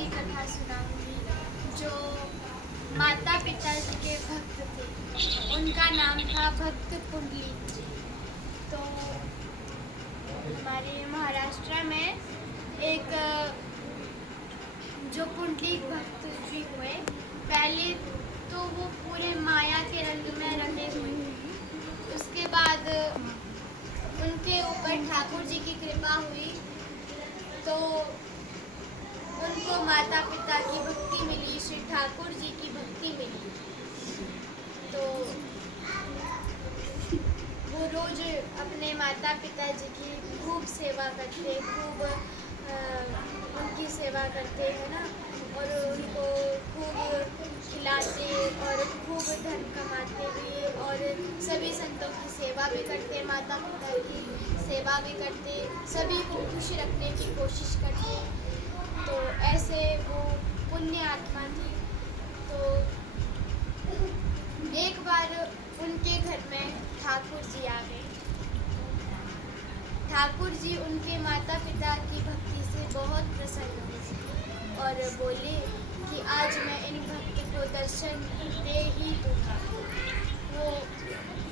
की कथा सुनाऊंगी जो माता पिता जी के भक्त थे। उनका नाम था भक्त पुंडलीक जी। तो हमारे महाराष्ट्र में एक जो पुंडलीक भक्त जी हुए, पहले तो वो पूरे माया के रंग में रंगे हुए थे। उसके बाद उनके ऊपर ठाकुर जी की कृपा हुई तो उनको माता पिता की भक्ति मिली, श्री ठाकुर जी की भक्ति मिली। तो वो रोज अपने माता पिता जी की खूब सेवा करते, खूब उनकी सेवा करते हैं ना, और उनको खूब खिलाते और खूब धन कमाते भी, और सभी संतों की सेवा भी करते, माता पिता की सेवा भी करते, सभी को खुश रखने की कोशिश करते। तो ऐसे वो पुण्य आत्मा थी। तो एक बार उनके घर में ठाकुर जी आ गए। ठाकुर जी उनके माता पिता की भक्ति से बहुत प्रसन्न हुए और बोले कि आज मैं इन भक्त को दर्शन दे ही दूंगा। वो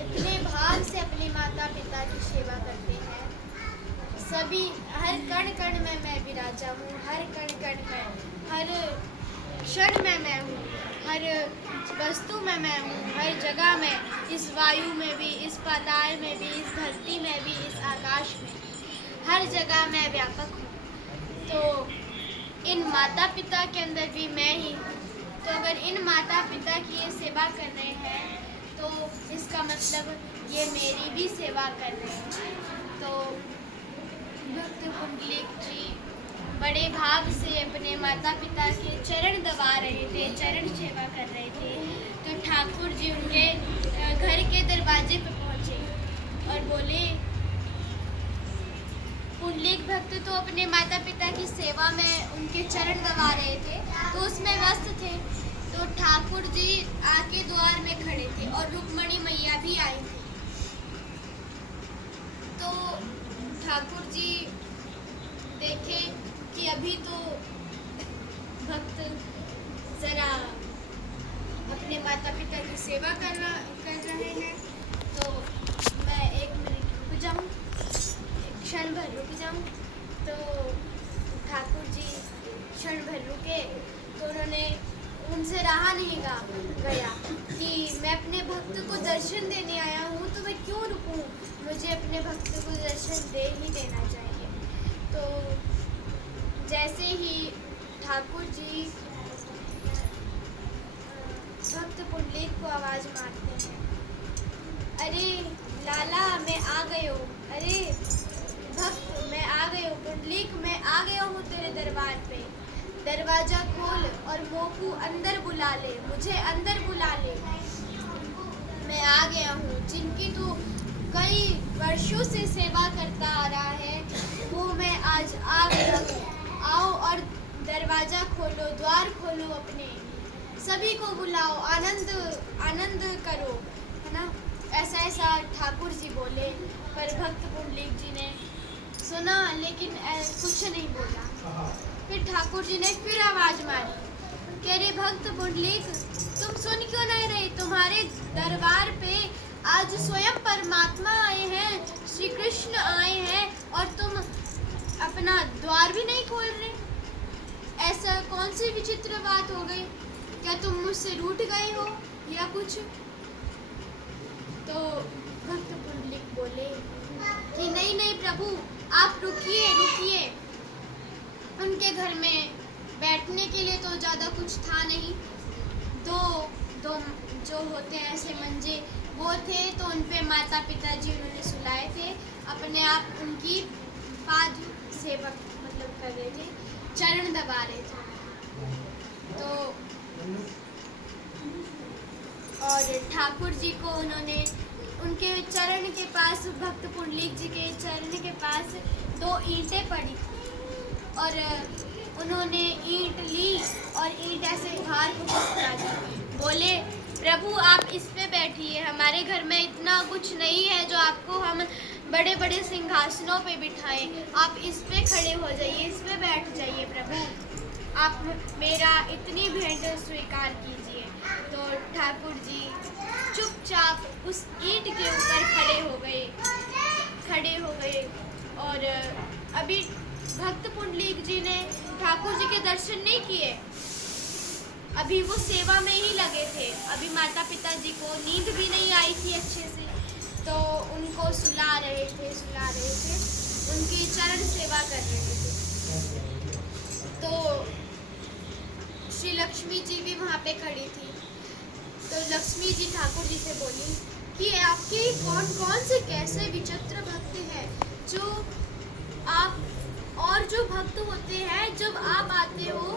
इतने भाव से अपने माता पिता की सेवा करते हैं। सभी हर कण कण में मैं विराजा हूँ, हर कण कण में, हर क्षण में मैं हूँ, हर वस्तु में मैं हूँ, हर जगह में, इस वायु में भी, इस पाताल में भी, इस धरती में भी, इस आकाश में, हर जगह मैं व्यापक हूँ। तो इन माता पिता के अंदर भी मैं ही हूँ। तो अगर इन माता पिता की ये सेवा कर रहे हैं तो इसका मतलब ये मेरी भी सेवा कर रहे हैं। तो भक्त पुंडलीक जी बड़े भाव से अपने माता पिता के चरण दबा रहे थे, चरण सेवा कर रहे थे। तो ठाकुर जी उनके घर के दरवाजे पर पहुंचे और बोले, पुंडलीक भक्त तो अपने माता पिता की सेवा में उनके चरण दबा रहे थे, तो उसमें व्यस्त थे। तो ठाकुर जी आके द्वार में खड़े थे और रुक्मणी मैया भी आई थी। तो ठाकुर जी देखे कि अभी तो भक्त जरा अपने माता पिता की सेवा कर रहे हैं, तो मैं 1 मिनट रुक जाऊं, क्षण भर रुक जाऊं। तो ठाकुर जी क्षण भर रुके तो उन्होंने उनसे रहा नहीं गया कि मैं अपने भक्त को दर्शन देने आया हूँ, तो मैं क्यों रुकूं, मुझे अपने भक्त को दर्शन दे ही देना चाहिए। तो जैसे ही ठाकुर जी भक्त पुंडलीक को आवाज मारते हैं, अरे लाला मैं आ गए हो, अरे भक्त मैं आ गए हो, पुंडलीक मैं आ गया हूँ तेरे दरबार पे, दरवाजा खोल और मोकू अंदर बुला ले, मुझे अंदर बुला ले, मैं आ गया हूँ। जिनकी तू कई वर्षों से सेवा करता आ रहा है वो मैं आज आ गया हूँ। आओ और दरवाजा खोलो, द्वार खोलो, अपने सभी को बुलाओ, आनंद करो, है ना। ऐसा ठाकुर जी बोले, पर भक्त पुंडलीक जी ने सुना लेकिन कुछ नहीं बोला। फिर ठाकुर जी ने फिर आवाज मारी कि अरे भक्त पुंडलीक, तुम सुन क्यों नहीं रहे, तुम्हारे दरबार पे आज स्वयं परमात्मा आए हैं, श्री कृष्ण आए हैं और तुम अपना द्वार भी नहीं खोल रहे। ऐसा कौन सी विचित्र बात हो गई, क्या तुम मुझसे रूठ गए हो या कुछ। तो भक्त पुंडलीक बोले कि नहीं प्रभु, आप रुकिए। उनके घर में बैठने के लिए तो ज़्यादा कुछ था नहीं, दो जो होते हैं ऐसे मंजे वो थे, तो उन पे माता पिता जी उन्होंने सुलाए थे, अपने आप उनकी पाद सेवा मतलब कर रहे थे, चरण दबा रहे थे। तो और ठाकुर जी को उन्होंने उनके चरण के पास, भक्त पुंडलीक जी के चरण के पास 2 ईंटें पड़ी और उन्होंने ईंट ली और ईंट ऐसे भार को खिसका दी। बोले, प्रभु आप इस पे बैठिए, हमारे घर में इतना कुछ नहीं है जो आपको हम बड़े बड़े सिंहासनों पे बिठाएं, आप इस पे खड़े हो जाइए, इस पे बैठ जाइए प्रभु, आप मेरा इतनी भेंट स्वीकार कीजिए। तो ठाकुर जी चुपचाप उस ईंट के ऊपर खड़े हो गए और अभी भक्त पुंडलीक जी ने ठाकुर जी के दर्शन नहीं किए। अभी वो सेवा में ही लगे थे। अभी माता पिता जी को नींद भी नहीं आई थी अच्छे से, तो उनको सुला रहे थे, उनकी चरण सेवा कर रहे थे। तो श्री लक्ष्मी जी भी वहाँ पे खड़ी थी। तो लक्ष्मी जी ठाकुर जी से बोली कि आपके कौन कौन से कैसे विचित्र भक्त हैं जो आप, और जो भक्त होते हैं जब आप आते हो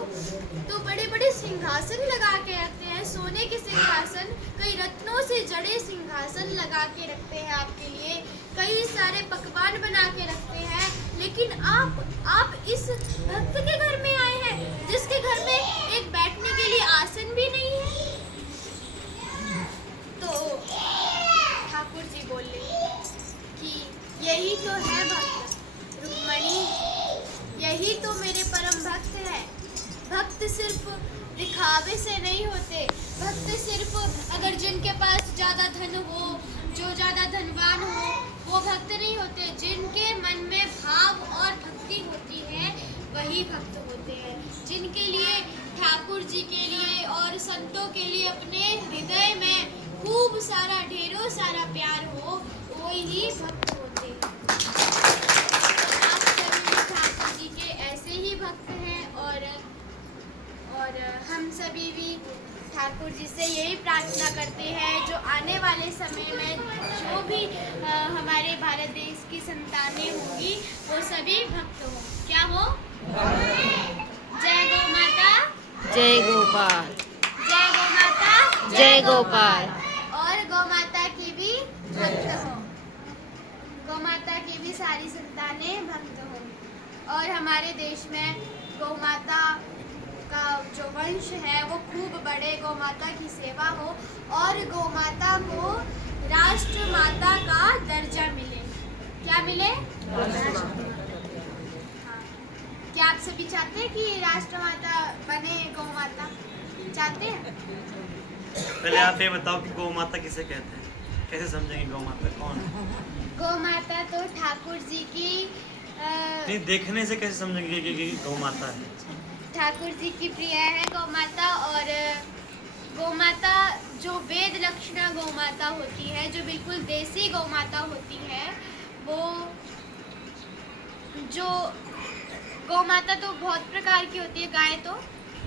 तो बड़े बड़े सिंहासन लगा के रखते हैं, सोने के सिंहासन, कई रत्नों से जड़े सिंहासन लगा के रखते हैं आपके लिए, कई सारे पकवान बना के रखते हैं। लेकिन आप इस भक्त के घर में आए हैं जिसके घर में एक बैठने के लिए आसन भी नहीं है। तो ठाकुर जी बोले कि यही तो है भक्त रुक्मणी, यही तो मेरे परम भक्त है। भक्त सिर्फ दिखावे से नहीं होते, भक्त सिर्फ अगर जिनके पास ज़्यादा धन हो, जो ज़्यादा धनवान हो, वो भक्त नहीं होते। जिनके मन में भाव और भक्ति होती है वही भक्त होते हैं। जिनके लिए ठाकुर जी के लिए और संतों के लिए अपने हृदय में खूब सारा, ढेरों सारा प्यार हो, वही भक्त होते हैं। ऐसे ही भक्त हैं और हम सभी भी ठाकुर जी से यही प्रार्थना करते हैं जो आने वाले समय में जो भी हमारे भारत देश की संतानें होंगी वो सभी भक्त हों। क्या हो? जय गौ माता, जय गोपाल, जय गौ माता, जय गोपाल। और गौ माता की भी भक्त हो, गौ माता की भी सारी संतानें भक्त हो और हमारे देश में गौ माता का जो वंश है वो खूब बढ़े, गौ माता की सेवा हो और गौ माता को राष्ट्र माता का दर्जा मिले। क्या मिले? हाँ। क्या आप सभी चाहते हैं कि राष्ट्र माता बने गौ माता? चाहते हैं? पहले आप ये बताओ कि गौ माता किसे कहते हैं, कैसे समझेंगे गौ माता कौन है? गौ माता तो ठाकुर जी की नहीं, देखने से कैसे समझेंगे कि गौ माता है? ठाकुर जी की प्रिय है गौ माता। और गौ माता जो वेद लक्षणा गौ माता होती है, जो बिल्कुल देसी गौ माता होती है, वो जो गौ माता तो बहुत प्रकार की होती है, गाय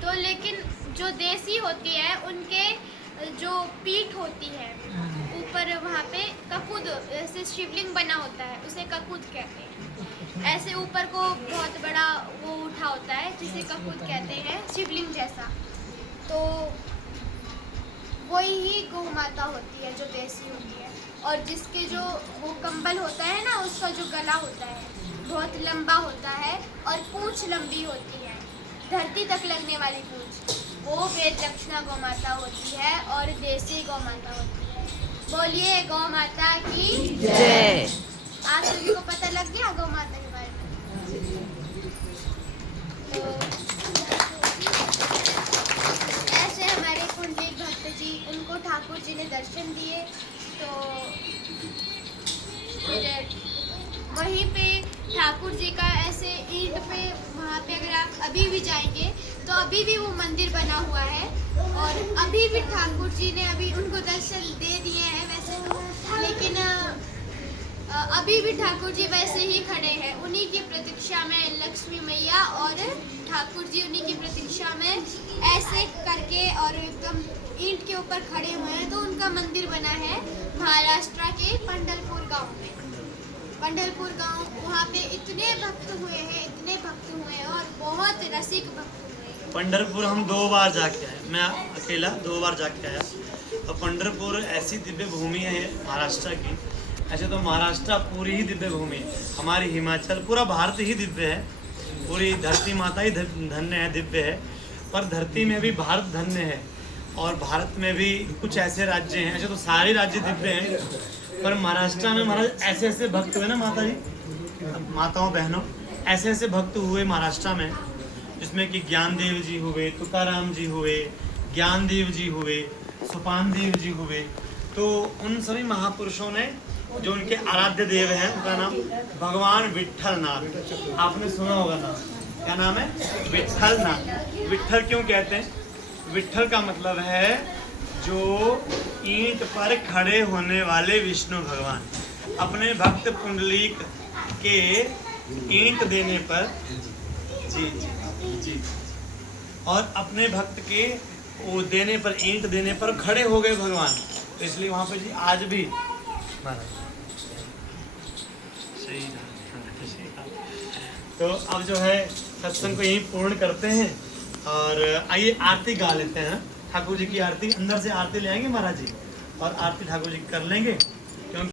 तो लेकिन जो देसी होती है उनके जो पीठ होती है ऊपर वहाँ पे ककुद, ऐसे शिवलिंग बना होता है, उसे ककुद कहते हैं। ऐसे ऊपर को बहुत बड़ा वो उठा होता है जिसे ककुद कहते हैं, शिवलिंग जैसा। तो वही ही गौ माता होती है जो देसी होती है। और जिसके जो वो कंबल होता है ना, उसका जो गला होता है बहुत लंबा होता है और पूंछ लंबी होती है, धरती तक लगने वाली पूंछ, वो वेद लक्षणा गौ माता होती है और देसी गौ माता होती है। बोलिए गौ माता की जय। आप सभी को पता लग गया गौ माता के बारे में? तो ऐसे हमारे पुंडलीक भक्त जी, उनको ठाकुर जी ने दर्शन दिए। तो फिर वहीं पे ठाकुर जी का ऐसे ईंट पे, वहाँ पे अगर आप अभी भी जाएंगे तो अभी भी वो मंदिर बना हुआ है और अभी भी ठाकुर जी ने अभी उनको दर्शन दे दिए हैं वैसे तो, लेकिन अभी भी ठाकुर जी वैसे ही खड़े हैं। उन्हीं की प्रतीक्षा में लक्ष्मी मैया और ठाकुर जी उन्हीं की प्रतीक्षा में ऐसे करके और एकदम ईंट के ऊपर खड़े हुए हैं। तो उनका मंदिर बना है महाराष्ट्र के पंढरपुर गांव में। पंढरपुर गांव, वहाँ पे इतने भक्त हुए हैं और बहुत रसिक भक्त हुए हैं। पंढरपुर हम 2 बार जाके आए, मैं अकेला 2 बार जाके आया। और पंढरपुर ऐसी दिव्य भूमि है महाराष्ट्र की। ऐसे तो महाराष्ट्र पूरी ही दिव्य भूमि है, हमारी हिमाचल, पूरा भारत ही दिव्य है, पूरी धरती माता ही धन्य है, दिव्य है। पर धरती में भी भारत धन्य है और भारत में भी कुछ ऐसे राज्य हैं, ऐसे तो सारे राज्य दिव्य हैं, पर महाराष्ट्र में महाराज ऐसे ऐसे भक्त हुए ना माता जी, माताओं बहनों, ऐसे ऐसे भक्त हुए महाराष्ट्र में जिसमें कि ज्ञानदेव जी हुए, तुकाराम जी हुए, ज्ञानदेव जी हुए, सुपानदेव जी हुए। तो उन सभी महापुरुषों ने, जो उनके आराध्य देव हैं, उनका नाम भगवान विट्ठल नाथ। आपने सुना होगा नाम, क्या नाम है? विट्ठल नाथ। विट्ठल क्यों कहते हैं? विट्ठल का मतलब है जो ईंट पर खड़े होने वाले विष्णु भगवान। अपने भक्त पुंडलीक के ईंट देने पर, जी जी जी, और अपने भक्त के वो देने पर, ईंट देने पर खड़े हो गए भगवान। तो इसलिए वहां पर जी आज भी तो अब जो है सत्संग को यहीं पूर्ण करते हैं और आइए आरती गा लेते हैं। ठाकुर जी की आरती, अंदर से आरती ले आएंगे महाराज जी और आरती ठाकुर जी कर लेंगे।